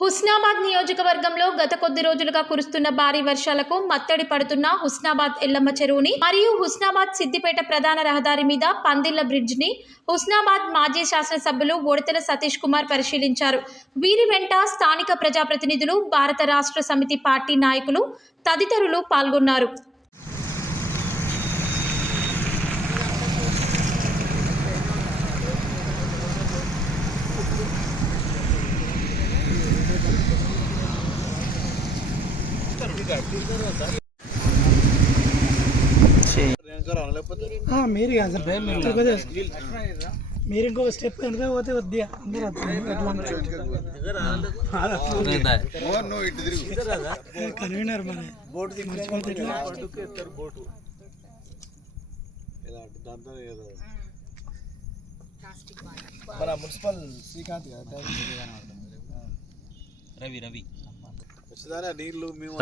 హుస్నాబాద్ నియోజకవర్గంలో గత కొద్ది రోజులుగా కురుస్తున్న భారీ వర్షాలకు మత్తడి పడుతున్న హుస్నాబాద్ ఎల్లమ్మ చెరువుని మరియు హుస్నాబాద్ సిద్దిపేట ప్రధాన రహదారి మీద పందిళ్ళ బ్రిడ్జ్ని హుస్నాబాద్ మాజీ శాసనసభ్యులు ఒడితెల సతీష్ కుమార్ పరిశీలించారు. వీరి వెంట స్థానిక ప్రజాప్రతినిధులు భారత రాష్ట్ర సమితి పార్టీ నాయకులు తదితరులు పాల్గొన్నారు. మీరు కాదు సార్ ఇక్కడ కొద్దిగా మీరు ఇంకొక స్టెప్ వెనక పోతే వద్దిగా అందరూ వస్తారు. ఎట్లా కన్వీనర్ మరి మర్చిపోతే ఎట్లా? మన మున్సిపల్ శ్రీకాంత్ కదా రవి రవి నీళ్ళు మేము